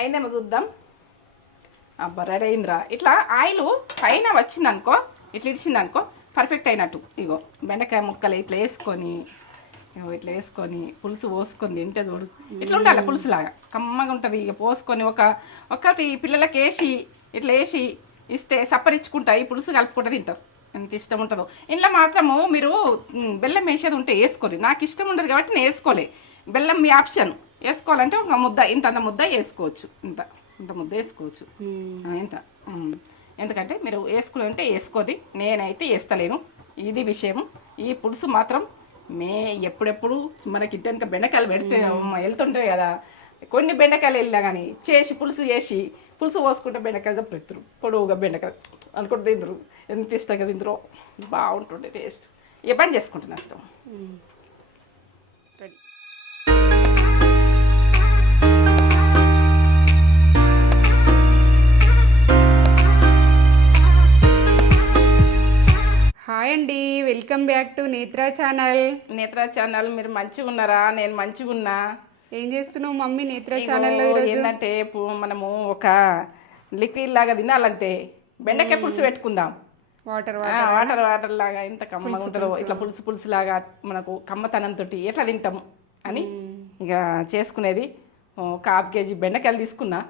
అయిందేమో చూద్దాం. అబ్బా రెడీ అయిందిరా. ఇట్లా ఆయిల్ పైన వచ్చిందనుకో, ఇట్లా ఇడిచిందనుకో పర్ఫెక్ట్ అయినట్టు. ఇగో బెండకాయ ముక్కలు ఇట్లా వేసుకొని, ఇట్లా వేసుకొని పులుసు పోసుకొని తింటే చూడు ఇట్లా ఉండాలి. పులుసులాగా కమ్మగా ఉంటుంది. ఇక పోసుకొని ఒకటి పిల్లలకి వేసి ఇట్లా వేసి ఇస్తే సప్పరించుకుంటాయి. పులుసు కలుపుకుంటూ తింటారు. ఎంత ఇష్టం ఉంటుందో. ఇంట్లో మాత్రము మీరు బెల్లం వేసేది ఉంటే వేసుకోరు. నాకు ఇష్టం ఉండదు కాబట్టి నేను వేసుకోలే. బెల్లం మీ ఆప్షన్. వేసుకోవాలంటే ఒక ముద్ద ఇంత ముద్ద వేసుకోవచ్చు. ఇంత ముద్ద వేసుకోవచ్చు. ఇంత ఎందుకంటే మీరు వేసుకుని ఉంటే వేసుకోది. నేనైతే వేస్తలేను. ఇది విషయం. ఈ పులుసు మాత్రం ఎప్పుడెప్పుడు మనకి ఇంటెనక బెండకాయలు పెడితే వెళ్తుంటాయి కదా. కొన్ని బెండకాయలు వెళ్ళినా కానీ పులుసు చేసి పులుసు పోసుకుంటే బెండకాయలు పెడతారు. పొడవుగా బెండకాయలు అనుకుంటే తిందరు. ఎంత ఇష్టంగా తిందరో. బాగుంటుండే టేస్ట్. ఏ పని చేసుకుంటున్నా ఇష్టం. రెడీ. హాయ్ అండి, welcome back to Netra channel. మీరు మంచిగా ఉన్నారా? నేను మంచిగా ఉన్నా. ఏం చేస్తున్నావు మమ్మీ నేత్రా ఛానల్లో? ఏంటంటే మనము ఒక లిక్విడ్ లాగా తినాలంటే బెండకాయ పులుసు పెట్టుకుందాం. వాటర్ లాగా ఎంత కమ్మగా ఉంటుందో. ఇట్లా పులుసు లాగా మనకు కమ్మతనంతో ఎట్లా తింటాం అని ఇక చేసుకునేది. ఒక ½ కేజీ బెండకాయలు తీసుకున్నా,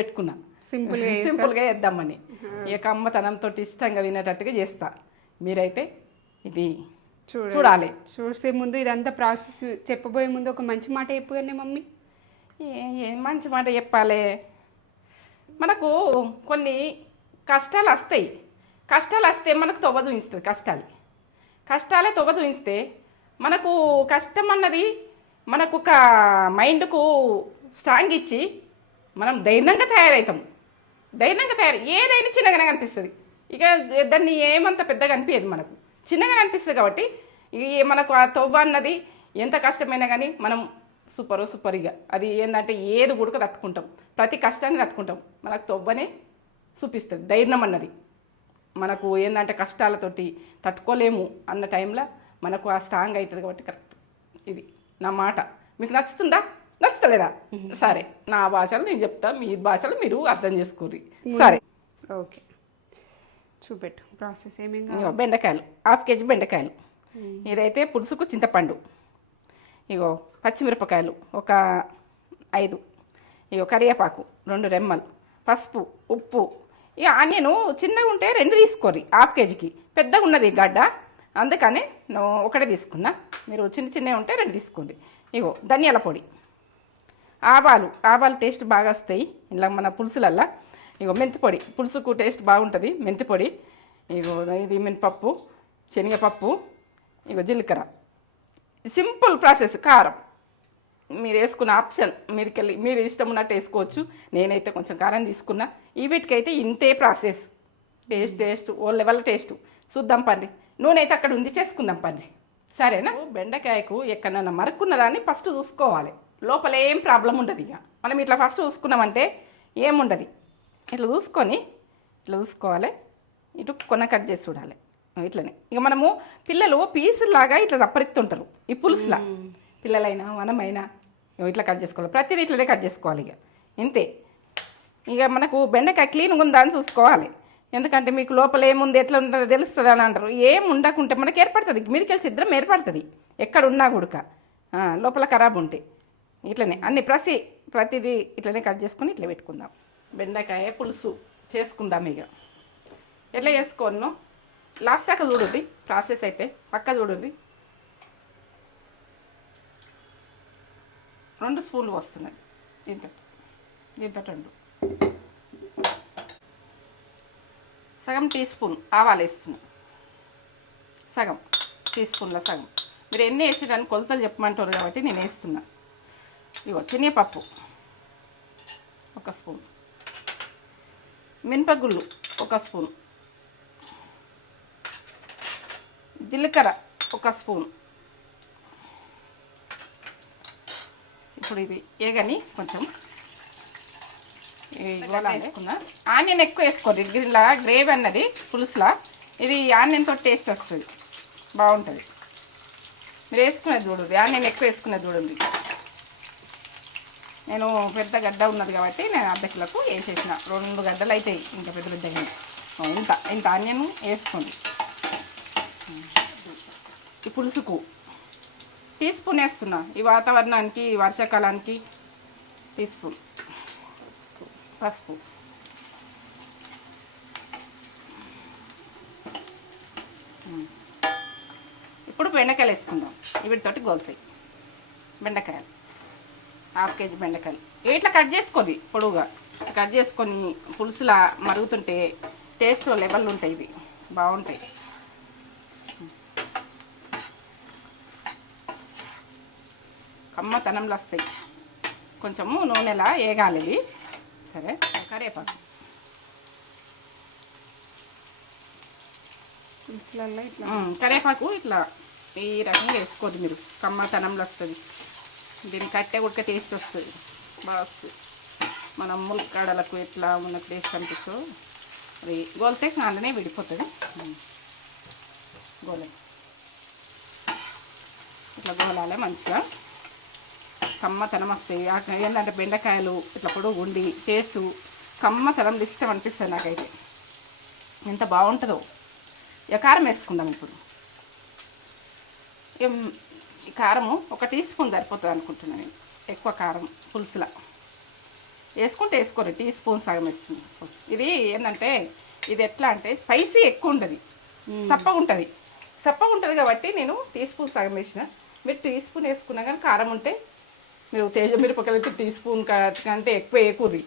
పెట్టుకున్నా సింపుల్గా వేద్దామని. ఇక కమ్మతనంతో ఇష్టంగా తినేటట్టుగా చేస్తా. మీరైతే ఇది చూడాలి. చూసే ముందు ఇదంతా ప్రాసెస్ చెప్పబోయే ముందు ఒక మంచి మాట చెప్పగానే మమ్మీ. మంచి మాట చెప్పాలి. మనకు కొన్ని కష్టాలు వస్తే మనకు తొవ్వ చూపిస్తుంది. కష్టాలే తొవ్వ చూపిస్తే మనకు కష్టం అన్నది మనకు ఒక మైండ్కు స్ట్రాంగ్ ఇచ్చి మనం ధైర్యంగా తయారవుతాం. ఏదైనా చిన్నగానే కనిపిస్తుంది. ఇక దాన్ని ఏమంత పెద్దగా అనిపించదు. మనకు చిన్నగానే అనిపిస్తుంది. కాబట్టి మనకు ఆ తొవ్వ అన్నది ఎంత కష్టమైనా కానీ మనం సూపర్ ఇక అది ఏంటంటే ఏది గుడక తట్టుకుంటాం. ప్రతి కష్టాన్ని తట్టుకుంటాం. మనకు తొవ్వనే చూపిస్తుంది ధైర్యం అన్నది. మనకు ఏంటంటే కష్టాలతోటి తట్టుకోలేము అన్న టైంలో మనకు ఆ స్ట్రాంగ్ అవుతుంది. కాబట్టి కరెక్ట్. ఇది నా మాట. మీకు నచ్చుతుందా? నచ్చుతలేదా? సరే, నా భాషలో నేను చెప్తా, మీ భాషలో మీరు అర్థం చేసుకోర్రి. సరే, ఓకే. చూపెట్టు ప్రాసెస్. బెండకాయలు ½ కేజీ బెండకాయలు. ఇదైతే పులుసుకు చింతపండు. ఇగో పచ్చిమిరపకాయలు ఒక 5. ఇగో కరివేపాకు 2 రెమ్మలు, పసుపు, ఉప్పు. ఇక ఆనియన్ చిన్నగా ఉంటే 2 తీసుకోర్రి. ½ కేజీకి పెద్దగా ఉన్నది గడ్డ, అందుకని ఒకటే తీసుకున్నా. మీరు చిన్నవి ఉంటే 2 తీసుకోండి. ఇగో ధనియాల పొడి, ఆవాలు టేస్ట్ బాగా వస్తాయి ఇలా మన పులుసులల్లా. ఇగో మెంతిపొడి, పులుసుకు టేస్ట్ బాగుంటుంది. మెంతిపొడి. ఇగో ఇది మినపప్పు, శనగపప్పు, ఇగో జీలకర్ర. Simple process. కారం మీరు వేసుకున్న ఆప్షన్. మీరు ఇష్టం ఉన్నట్టు వేసుకోవచ్చు. నేనైతే కొంచెం కారం తీసుకున్నా. వీటికైతే ఇంతే ప్రాసెస్. టేస్ట్ ఓ లెవెల్ టేస్ట్. చూద్దాం పండి. నూనె అయితే అక్కడ ఉంది, చేసుకుందాం పండి. సరేనా? బెండకాయకు ఎక్కడన్నా మరుక్కున్న దాన్ని ఫస్ట్ చూసుకోవాలి. లోపల ఏం ప్రాబ్లం ఉండదు. ఇక మనం ఇట్లా ఫస్ట్ చూసుకున్నామంటే ఏముండదు. ఇట్లా చూసుకోవాలి. ఇటు కొన కట్ చేసి చూడాలి. ఇట్లనే ఇక మనము పిల్లలు పీసులాగా ఇట్లా తప్పరిస్తుంటారు ఈ పులుసులా. పిల్లలైనా మనమైనా ఇట్లా కట్ చేసుకోవాలి. ప్రతిదీ ఇట్లనే కట్ చేసుకోవాలి. ఇక ఇంతే. ఇక మనకు బెండకాయ క్లీన్గా ఉందా అని చూసుకోవాలి. ఎందుకంటే మీకు లోపల ఏముంది ఎట్లా ఉంటుందో తెలుస్తుంది అని అంటారు. ఏం ఉండకుంటే మనకి ఏర్పడుతుంది. మీదకి ఛిద్రం ఏర్పడుతుంది ఎక్కడున్నా గుడక. లోపల ఖరాబ్ ఉంటే ఇట్లనే అన్ని ప్రతిదీ ఇట్లనే కట్ చేసుకొని ఇట్లా పెట్టుకుందాం. బెండకాయ పులుసు చేసుకుందాం. ఇక ఎట్లా చేసుకోను లాస్ట్ దాకా చూడండి. ప్రాసెస్ అయితే పక్క చూడండి. 2 స్పూన్లు వస్తున్నాయి. దీంతో 2 సగం టీ స్పూన్ ఆవాలు వేస్తున్నాం. సగం టీ స్పూన్ల సగం. మీరు ఎన్ని వేసేదాన్ని కొలతలు చెప్పమంటారు కాబట్టి నేను వేస్తున్నా. ఇగో శనగపప్పు 1 స్పూన్, మినపగుళ్ళు 1 స్పూన్, జీలకర్ర 1 స్పూన్. ఇప్పుడు ఇవి ఏగని కొంచెం వేసుకున్నా. ఆనియన్ ఎక్కువ వేసుకోండి. ఇలా గ్రేవీ అన్నది పులుసులా ఇది ఆనియన్తో టేస్ట్ వస్తుంది, బాగుంటుంది. మీరు వేసుకునేది చూడండి. ఆనియన్ ఎక్కువ వేసుకునేది చూడండి. నేను పెద్ద గడ్డ ఉన్నది కాబట్టి నేను అర్ధ కిలోకు వేసేసిన 2 గడ్డలు అవుతాయి ఇంకా పెద్ద పెద్దగా ఇంత ఆనియన్ వేసుకోండి. ఈ పులుసుకు టీ స్పూన్ వేస్తున్నా, ఈ వాతావరణానికి ఈ వర్షాకాలానికి టీ స్పూన్ పసుపు, ఇప్పుడు బెండకాయలు వేసుకుందాం. వీటితోటి గోలుతాయి బెండకాయలు. 1/2 కేజీ బెండకాయలు ఇట్లా కట్ చేసుకోండి, పొడువుగా కట్ చేసుకొని పులుసులా మరుగుతుంటే టేస్ట్ లెవెల్ ఉంటాయి, ఇవి బాగుంటాయి. కమ్మతనంలో వస్తాయి. కొంచెము నూనెలా వేగాలి ఇవి. సరే, కరివేపాకు పులుసులలో ఇట్లా కరివేపాకు ఇట్లా ఈ రకంగా వేసుకోండి మీరు, కమ్మతనంలో వస్తుంది. దీన్ని కట్టే ఉడక టేస్ట్ వస్తుంది, బాగా వస్తుంది. మనం ముల్కాడలకు ఎట్లా ఉన్న టేస్ట్ అనిపిస్తూ అది గోలితే అందులోనే విడిపోతుంది. గోల ఇట్లా గోలాలి మంచిగా, కమ్మతనం వస్తాయి. ఏంటంటే బెండకాయలు ఇట్లా పొడుగు ఉండి టేస్టు కమ్మతనం ఇష్టం అనిపిస్తుంది నాకైతే. ఎంత బాగుంటుందో. ఇక కారం వేసుకుందాం ఇప్పుడు. ఈ కారము 1 టీ స్పూన్ సరిపోతుంది అనుకుంటున్నాను నేను. ఎక్కువ కారం పులుసులా వేసుకుంటే వేసుకోరు, టీ స్పూన్ సగం వేస్తుంది. ఇది ఏంటంటే ఇది ఎట్లా అంటే స్పైసీ ఎక్కువ ఉంటుంది, సప్పగా ఉంటుంది కాబట్టి నేను టీ స్పూన్ సగం వేసిన. మీరు టీ స్పూన్ వేసుకున్నా కానీ కారం ఉంటే మీరు తేజ మిరపకాయలు టీ స్పూన్ కంటే ఎక్కువ వేయకూరి.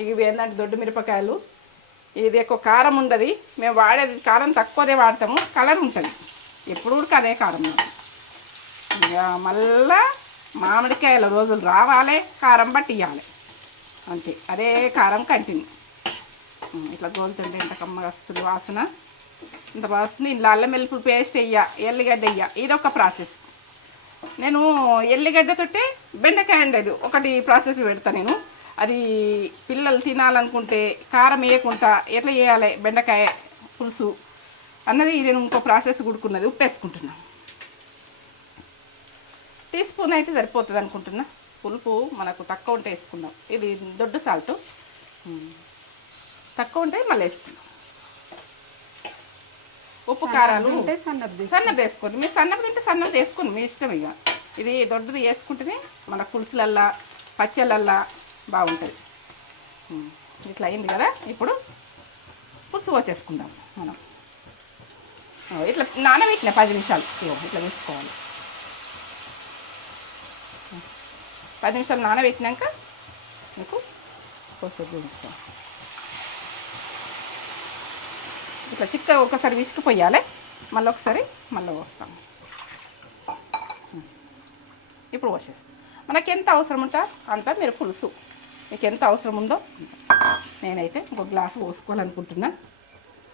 ఇవి ఏంటంటే దొడ్డు మిరపకాయలు, ఇది ఎక్కువ కారం ఉండదు. మేము వాడేది కారం తక్కువదే వాడతాము, కలర్ ఉంటుంది ఎప్పుడు కూడా అదే కారం. ఇక మళ్ళా మామిడికాయల రోజులు రావాలి, కారం బట్టి ఇవ్వాలి అంతే, అదే కారం కంటిన్యూ. ఇట్లా గోలుతుంటే ఇంత కమ్మగా వస్తుంది వాసన, ఇంత బాగా వస్తుంది. ఇంట్లో అల్లం వెల్లుల్లి పేస్ట్ ఎల్లిగడ్డ ఇది ఒక ప్రాసెస్. నేను ఎల్లిగడ్డతోటే బెండకాయ ఉండేది ఒకటి ప్రాసెస్ పెడతా నేను. అది పిల్లలు తినాలనుకుంటే కారం వేయకుండా ఎట్లా చేయాలి బెండకాయ పులుసు అన్నది నేను ఇంకో ప్రాసెస్ కుడుకున్నది. ఉప్పు వేసుకుంటున్నా, టీ స్పూన్ అయితే సరిపోతుంది అనుకుంటున్నా. పులుపు మనకు తక్కువ ఉంటే వేసుకుందాం. ఇది దొడ్డు సాల్ట్, తక్కువ ఉంటే మళ్ళీ వేసుకుందాం. ఉప్పు కారాలు సన్నది వేసుకోండి. మీరు సన్నది తింటే సన్నది వేసుకోండి, మీ ఇష్టం. ఇక ఇది దొడ్డది వేసుకుంటేనే మన పులుసులల్లా పచ్చళ్ళల్లా బాగుంటుంది. ఇట్లా అయింది కదా, ఇప్పుడు పులుసు పోసేసుకుందాం మనం. ఇట్లా నానబెట్టిన 10 నిమిషాలు ఇట్లా వేసుకోవాలి. 10 నిమిషాలు నానబెట్టినాక మీకు పోసేది చూపిస్తాం. ఇట్లా చిక్కగా ఒకసారి విసుకుపోయాలి, మళ్ళీ ఒకసారి మళ్ళీ పోస్తాం. ఇప్పుడు పోసేస్తాం. మనకి ఎంత అవసరం ఉంటుందో అంత మీరు పులుసు మీకు ఎంత అవసరం ఉందో. నేనైతే ఒక గ్లాసు పోసుకోవాలనుకుంటున్నా,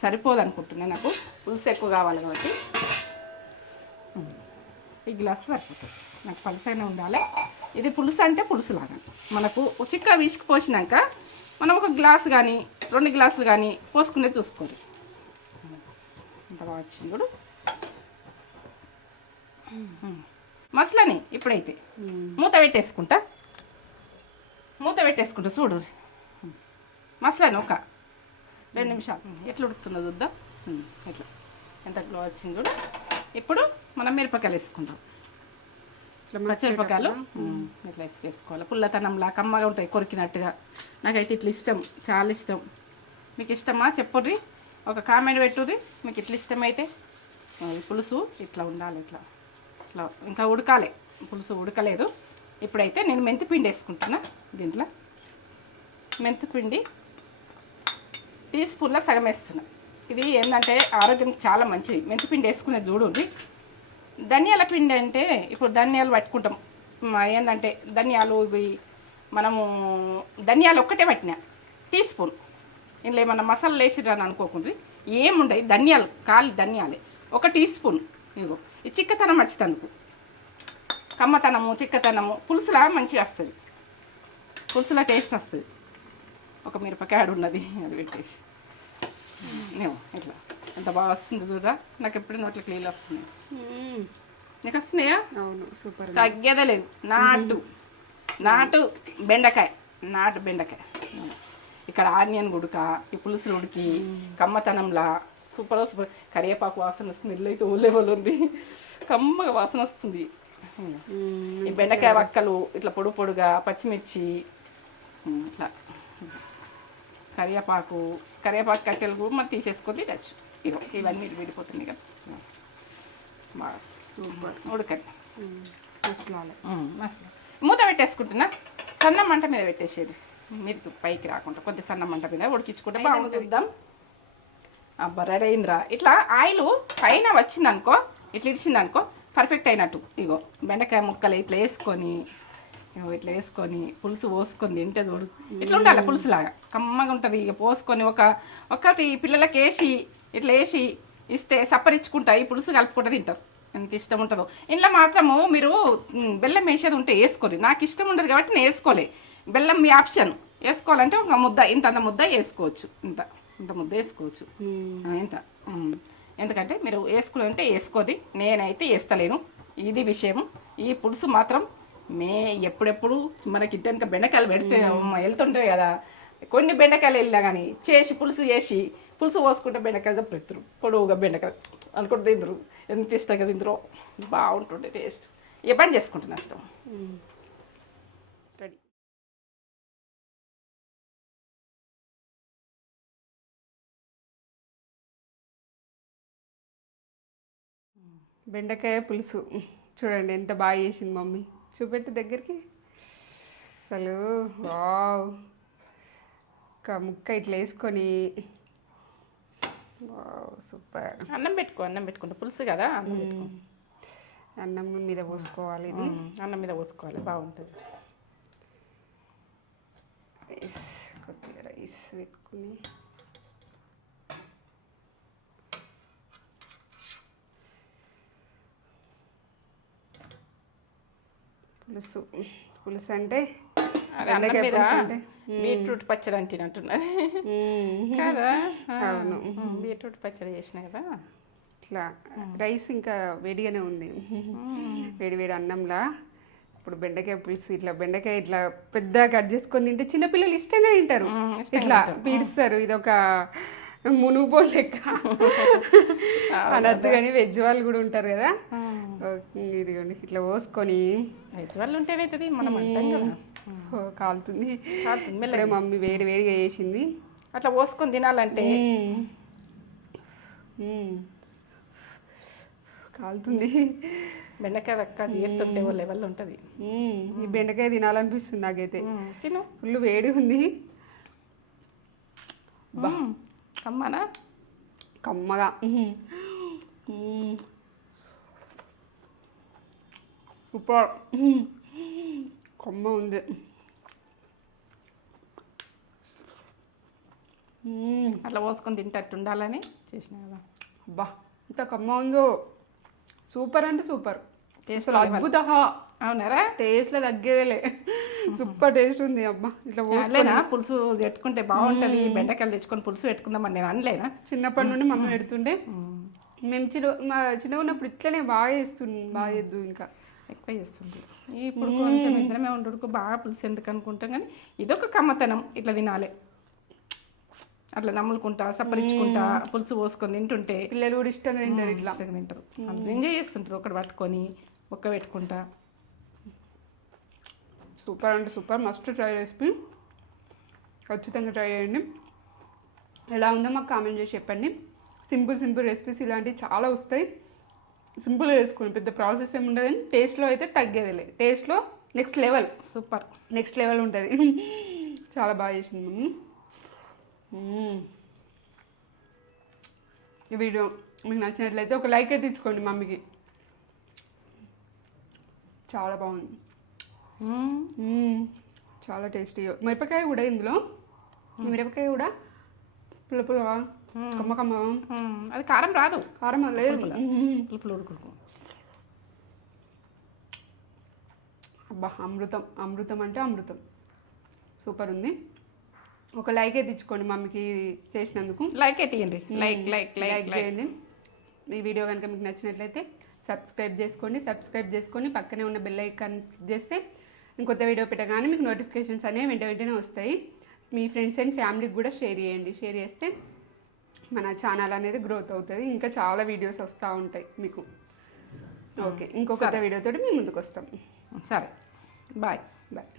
సరిపోదనుకుంటున్నా. నాకు పులుసు ఎక్కువ కావాలి కాబట్టి ఈ గ్లాసు సరిపోతుంది. నాకు పలుసైనా ఉండాలి. ఇది పులుసు అంటే పులుసులాగా మనకు చిక్క విసుకుపోసినాక మనం ఒక గ్లాసు కానీ 2 గ్లాసులు కానీ పోసుకునేది చూసుకోండి. అంత బాగా వచ్చింది కూడా మసాలాని. ఇప్పుడైతే మూత పెట్టేసుకుంటా చూడు. మసాలాని ఒక 2 నిమిషాలు ఎట్లా ఉడుకుతుందో చూద్దాం. ఎట్లా ఎంత గ్లో వచ్చింది కూడా. ఇప్పుడు మనం మిరపకాయలు వేసుకుందాం. పచ్చిమిరపకాయలు ఇట్లా వేసుకోవాలి. పుల్లతనంలా కమ్మగా ఉంటాయి, కొరికినట్టుగా. నాకైతే ఇట్లా ఇష్టం, చాలా ఇష్టం. మీకు ఇష్టమా చెప్పుర్రి, ఒక కామెంట్ పెట్టుర్రి. మీకు ఇట్లా ఇష్టమైతే ఈ పులుసు ఇట్లా ఉండాలి. ఇట్లా ఇట్లా ఇంకా ఉడకాలి, పులుసు ఉడకలేదు. ఇప్పుడైతే నేను మెంతిపిండి వేసుకుంటున్నా. దీంట్లో మెంతిపిండి టీ స్పూన్లో సగం వేస్తున్నా. ఇది ఏంటంటే ఆరోగ్యానికి చాలా మంచిది. మెంతిపిండి వేసుకునేది చూడండి. ధనియాల పిండి అంటే ఇప్పుడు ధనియాలు పట్టుకుంటాం. ఏంటంటే ధనియాలు ఇవి మనము ధనియాలు ఒక్కటే పట్టినా టీ స్పూన్. ఇందులో ఏమన్నా మసాలా వేసిరని అనుకోకుండా ఏముండయి. ధనియాలు కాలి ధనియాలే 1 టీ స్పూన్. ఇగో ఈ చిక్కతనం వచ్చేందుకు, కమ్మతనము చిక్కతనము పులుసులా మంచిగా వస్తుంది, పులుసులా టేస్ట్ వస్తుంది. ఒక మిరపకాయ ఉన్నది, అది పెట్టేసి నేను ఇట్లా ఎంత బాగా వస్తుంది చూడరా. నాకు ఎప్పుడు నోట్ల క్లీన్ వస్తున్నాయి. నీకు వస్తున్నాయా? అవును, సూపర్. తగ్గేదే లేదు. నాటు నాటు బెండకాయ నాటు బెండకాయ ఇక్కడ ఆనియన్ ఉడక ఈ పులుసు ఉడికి కమ్మతనంలా సూపర్ సూపర్ కరివేపాకు వాసన స్మెల్ అయితే ఓ లెవెల్ ఉంది, కమ్మగా వాసన వస్తుంది. ఈ బెండకాయ వక్కలు ఇట్లా పొడు పొడుగా పచ్చిమిర్చి ఇట్లా కరివేపాకు కట్టెలు కూడా మనం తీసేసుకొని తినచ్చు. ఇగో ఇవన్నీ విడిపోతుంది కదా బాగా సూపర్ ఉడకని మసాలా మూత పెట్టేసుకుంటున్నా. సన్న మంట మీద పెట్టేసేది, మీరు పైకి రాకుండా కొద్ది సన్న మంట మీద ఉడికించుకుంటే బాగుంటుందాం. అబ్బా రెడీ అయిందిరా. ఇట్లా ఆయిల్ పైన వచ్చిందనుకో, ఇట్లా ఇడిచిందనుకో పర్ఫెక్ట్ అయినట్టు. ఇగో బెండకాయ ముక్కలు ఇట్లా వేసుకొని ఇట్లా వేసుకొని పులుసు పోసుకొని తింటే చూడు ఇట్లా ఉండాలి, పులుసులాగా కమ్మగా ఉంటుంది. ఇక పోసుకొని ఒకటి పిల్లలకి వేసి ఇట్లా వేసి ఇస్తే సప్పరించుకుంటా ఈ పులుసు కలుపుకుంటూ తింటారు. ఎంత ఇష్టం ఉంటుందో. ఇంట్లో మాత్రము మీరు బెల్లం వేసేది ఉంటే వేసుకోరు, నాకు ఇష్టం ఉండదు కాబట్టి నేను వేసుకోలే. బెల్లం మీ ఆప్షన్, వేసుకోవాలంటే ఒక ముద్ద ఇంత ముద్ద వేసుకోవచ్చు, ఇంత ముద్ద వేసుకోవచ్చు ఇంత. ఎందుకంటే మీరు వేసుకుంటే వేసుకోది, నేనైతే వేస్తలేను. ఇది విషయం. ఈ పులుసు మాత్రం ఎప్పుడెప్పుడు మనకి ఇంటెనక బెండకాయలు పెడితే వెళ్తుంటాయి కదా, కొన్ని బెండకాయలు వెళ్ళినా కానీ చేసి పులుసు పోసుకుంటే బెండకాయలు పెడతారు, పొడవుగా బెండకాయలు అనుకుంటూ తిందరు. ఎంత ఇష్టంగా తిందరో, బాగుంటుండే టేస్ట్. ఏ పని చేసుకుంటున్నా ఇష్టం. రెడీ. బెండకాయ పులుసు చూడండి ఎంత బాగా చేసింది మమ్మీ. చూపెట్టి దగ్గరికి. అసలు వావ్, ఒక ముక్క ఇట్లా వేసుకొని వావ్ సూపర్. అన్నం పెట్టుకుంటే పులుసు కదా, అన్నం మీద పోసుకోవాలి. ఇది అన్నం మీద పోసుకోవాలి, బాగుంటుంది. కొద్దిగా రైస్ పెట్టుకుని పులుసు అంటే బీట్రూట్ పచ్చడి అంటున్నది కదా. అవును, బీట్రూట్ పచ్చడి చేసిన కదా. ఇట్లా రైస్ ఇంకా వేడిగానే ఉంది, వేడి అన్నంలా. ఇప్పుడు బెండకాయ పులుసు ఇట్లా బెండకాయ ఇట్లా పెద్ద కట్ చేసుకొని తింటే చిన్నపిల్లలు ఇష్టంగా తింటారు, ఇట్లా పీడిస్తారు. ఇది ఒక మునుగో లెక్క అనద్దు, కానీ వెజ్ వాళ్ళు కూడా ఉంటారు కదా. ఇదిగోండి ఇట్లా పోసుకొని, వెజ్ వాళ్ళు ఉంటే అవుతుంది, మనం అంటాం కదా. కాలుతుంది మమ్మీ వేడిగా చేసింది. అట్లా పోసుకొని తినాలంటే కాలుతుంది. బెండకాయ వెక్క తీరుతుంటే ఓ లెవెల్ ఉంటుంది. ఈ బెండకాయ తినాలనిపిస్తుంది నాకైతే. తిను, ఫుల్ వేడి ఉంది. కమ్మనా కమ్మగా సూపర్ కమ్మ ఉంది. అట్లా పోసుకొని తింటట్టు ఉండాలని చేసిన కదా. అబ్బా ఇంత కమ్మ ఉందో, సూపర్ అంటే సూపర్. అసలు అద్భుత. అవునారా, టేస్ట్లో తగ్గేదేలే, సూపర్ టేస్ట్ ఉంది. అబ్బా ఇట్లా అనలేనా పులుసు పెట్టుకుంటే బాగుంటుంది, బెండకాయలు తెచ్చుకొని పులుసు పెట్టుకుందామని నేను అనలేనా. చిన్నప్పటి నుండి మమ్మీ పెడుతుండే, మేము చిన్నగా ఉన్నప్పుడు ఇట్లనే బాగా చేద్దు, ఇంకా ఎక్కువ చేస్తుంది. ఇప్పుడు కొంచెం ఇద్దరమే ఉండుకు బాగా పులుసు ఎందుకు అనుకుంటాం, కానీ ఇదొక కమ్మతనం. ఇట్లా తినాలి, అట్లా నమ్ములుకుంటా సప్పరించుకుంటా పులుసు పోసుకొని తింటుంటే పిల్లలు కూడా ఇష్టంగా తింటారు, ఇట్లా తింటారు, ఎంజాయ్ చేస్తుంటారు. ఒకటి పట్టుకొని ఒక్క పెట్టుకుంటా. సూపర్ అంటే సూపర్, మస్ట్ ట్రై రెసిపీ. ఖచ్చితంగా ట్రై చేయండి. ఎలా ఉందో మాకు కామెంట్ చేసి చెప్పండి. సింపుల్ రెసిపీస్ ఇలాంటివి చాలా వస్తాయి, సింపుల్గా చేసుకోండి, పెద్ద ప్రాసెస్ ఏమి ఉండదు. కానీ టేస్ట్లో అయితే తగ్గేదిలే, టేస్ట్లో next level, super next level ఉంటుంది. చాలా బాగా చేసింది మమ్మీ. ఈ వీడియో మీకు నచ్చినట్లయితే ఒక లైక్ అయితే ఇచ్చుకోండి మమ్మీకి. చాలా బాగుంది, చాలా టేస్టీగా. మిరపకాయ కూడా ఇందులో, మిరపకాయ కూడా పుల్లగా కమ్మ అది కారం రాదు, కారం లేదు, పులుపులు ఉడుకు. అబ్బా అమృతం అంటే అమృతం, సూపర్ ఉంది. ఒక లైక్ అయితే ఇచ్చుకోండి మమ్మీకి చేసినందుకు. లైక్ అయితే ఇవ్వండి, లైక్ చేయండి. ఈ వీడియో కనుక మీకు నచ్చినట్లయితే సబ్స్క్రైబ్ చేసుకొని పక్కనే ఉన్న బెల్ ఐకాన్ క్లిక్ చేస్తే ఇంకొత్త వీడియో పెట్టగానే మీకు నోటిఫికేషన్స్ అనేవి వెంటనే వస్తాయి. మీ ఫ్రెండ్స్ అండ్ ఫ్యామిలీకి కూడా షేర్ చేయండి. షేర్ చేస్తే మన ఛానల్ అనేది గ్రోత్ అవుతుంది. ఇంకా చాలా వీడియోస్ వస్తూ ఉంటాయి మీకు. ఓకే, ఇంకొక వీడియోతో మేము ముందుకు వస్తాం. సరే, బాయ్. బాయ్.